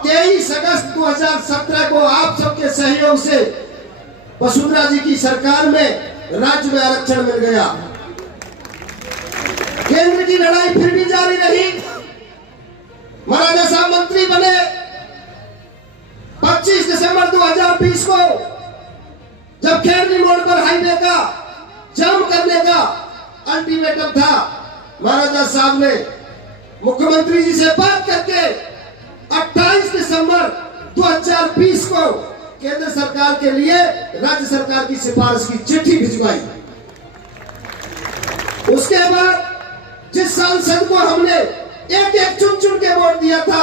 और 23 अगस्त 2017 को आप सबके सहयोग से वसुंधरा जी की सरकार में राज्य में आरक्षण मिल गया। केंद्र की लड़ाई फिर भी जारी रही। महाराजा साहब मंत्री बने। 25 दिसंबर 2020 को जब खैरनी मोड़ पर हाईवे का जाम करने का अल्टीमेटम था, महाराजा साहब ने मुख्यमंत्री जी से बात करके 28 दिसंबर 2020 को केंद्र सरकार के लिए राज्य सरकार की सिफारिश की चिट्ठी भिजवाई। उसके बाद जिस सांसद को हमने एक एक चुन के वोट दिया था,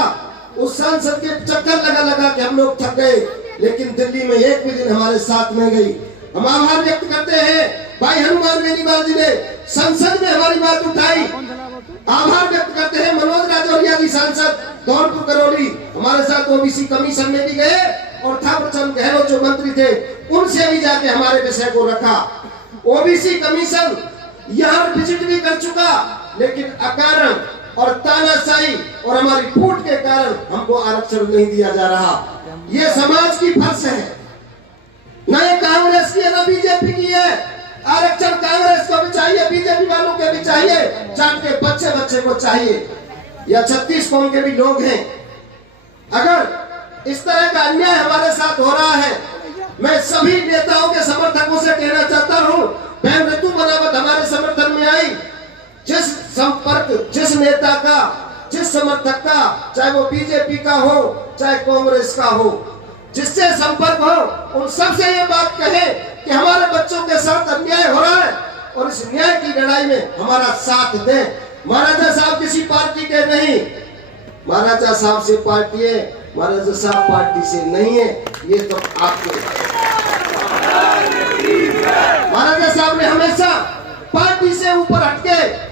उस सांसद के चक्कर लगा के हम लोग थक गए, लेकिन दिल्ली में एक भी दिन हमारे साथ में गई। हम आभार व्यक्त करते हैं भाई हनुमान बेनीवाल जी ने संसद में हमारी बात उठाई। आभार व्यक्त करते हैं मनोज राजौरिया जी सांसद धौलपुर करौली हमारे साथ ओबीसी कमीशन में भी गए, और थावरचंद गहलोत जो मंत्री थे उनसे भी जाके हमारे विषय को रखा। ओबीसी कमीशन यहाँ विजिट भी कर चुका, लेकिन अकारण और तानाशाही और हमारी फूट के कारण हमको आरक्षण नहीं दिया जा रहा। ये समाज की फर्ज है, न ये कांग्रेस की है न बीजेपी की है। आरक्षण कांग्रेस को भी चाहिए, बीजेपी वालों के भी चाहिए, जाट के बच्चे को चाहिए, या 36 कौम के भी लोग हैं। अगर इस तरह का अन्याय हमारे साथ हो रहा है, मैं सभी नेताओं के समर्थकों से कहना चाहता हूँ, बहन ऋतु बनावत हमारे समर्थन में आई। जिस नेता का, जिस समर्थक का, चाहे वो बीजेपी का हो चाहे कांग्रेस का हो, जिससे संपर्क हो, उन सबसे ये बात कहे कि हमारे बच्चों के साथ अन्याय हो रहा है और इस न्याय की लड़ाई में हमारा साथ दें। महाराजा साहब किसी पार्टी के नहीं, महाराजा साहब से पार्टी है, महाराजा साहब पार्टी से नहीं है, ये तो आपको। महाराजा साहब ने हमेशा पार्टी से ऊपर हटके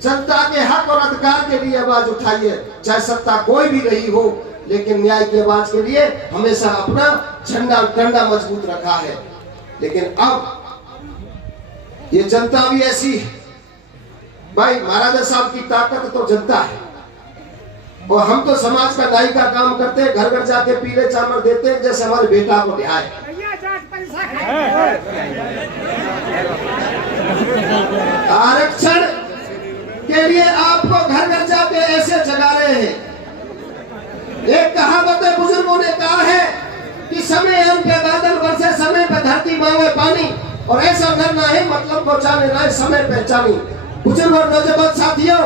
जनता के हक और अधिकार के लिए आवाज उठाई है, चाहे सत्ता कोई भी रही हो, लेकिन न्याय की आवाज के लिए हमेशा अपना झंडा डंडा मजबूत रखा है। लेकिन अब ये जनता भी ऐसी है भाई, महाराजा साहब की ताकत तो जनता है, और हम तो समाज का न्याय का काम करते हैं, घर घर जाके पीले चावल देते हैं, जैसे हमारे बेटा को न्याय। आरक्षण के लिए आपको घर घर जाके ऐसे जगा रहे हैं। एक कहावत है, बुजुर्गों ने कहा है कि समय अन्न पे बादल बरसे, समय पे धरती मांगे पानी, और ऐसा करना है मतलब को जाने ना समय पहचानी। बुजुर्ग और नौजवान साथियों,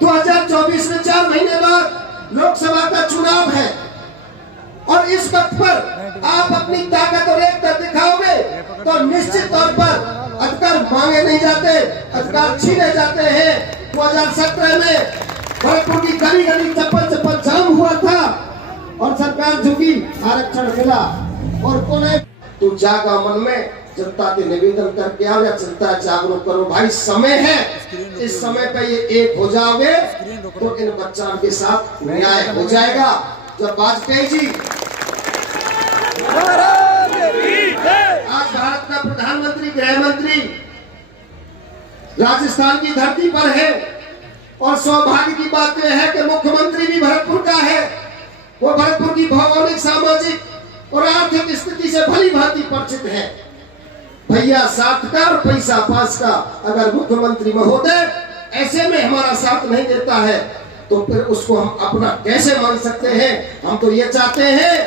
2024 में 4 महीने बाद लोकसभा का चुनाव है, और इस वक्त पर आप अपनी ताकत और एकता दिखाओगे तो निश्चित तौर पर अधिकार मांगे नहीं जाते, अधिकार छीने जाते हैं। 2017 में भरतपुर की गली गली चप्पल जाम हुआ था और सरकार झुकी, आरक्षण मिला। और कोने तू जागा मन में जनता के निवेदन करके आओ, या जनता जागरूक करो भाई, समय है, इस समय पे ये एक हो जाओगे तो इन बच्चों के साथ न्याय हो जाएगा। जब वाजपेयी जी आज भारत का प्रधानमंत्री, गृह मंत्री राजस्थान की धरती पर है, और सौभाग्य की बात यह है कि मुख्यमंत्री भी भरतपुर का है। वो भरतपुर की भौगोलिक, सामाजिक और आर्थिक स्थिति से भली भांति परिचित है। भैया 60 का और पैसा 5 का अगर मुख्यमंत्री महोदय ऐसे में हमारा साथ नहीं देता है, तो फिर उसको हम अपना कैसे मान सकते हैं। हम तो ये चाहते हैं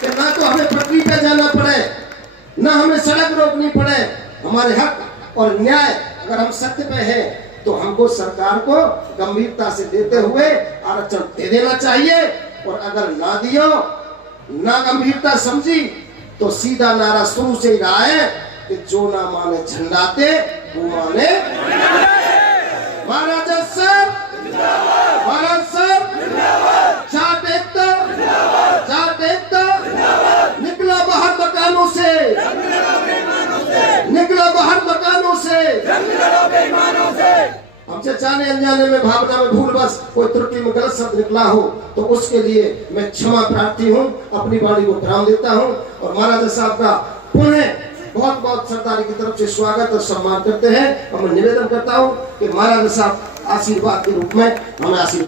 कि ना तो हमें पटरी पे जाना पड़े, ना हमें सड़क रोकनी पड़े। हमारे हक और न्याय अगर हम सत्य पे हैं तो हमको सरकार को गंभीरता से देते हुए आरक्षण दे देना चाहिए, और अगर ना दियो, ना गंभीरता समझी, तो सीधा नारा शुरू से ही रहा है कि जो ना माने झंडाते वो माने। महाराजा साहब, महाराज साहब, जाट एकता, जाट एकता, निकला बाहर मकानों से, निकला बाहर मकानों से। हमसे जाने अनजाने में, भावना में, भूल बस कोई त्रुटि में गलत शब्द निकला हो तो उसके लिए मैं क्षमा प्रार्थी हूँ, अपनी वाणी को विराम देता हूँ, और महाराजा साहब का पुनः बहुत बहुत सरदारी की तरफ से स्वागत और सम्मान करते हैं। और मैं निवेदन करता हूँ कि महाराजा साहब आशीर्वाद के रूप में हमें आशीर्वाद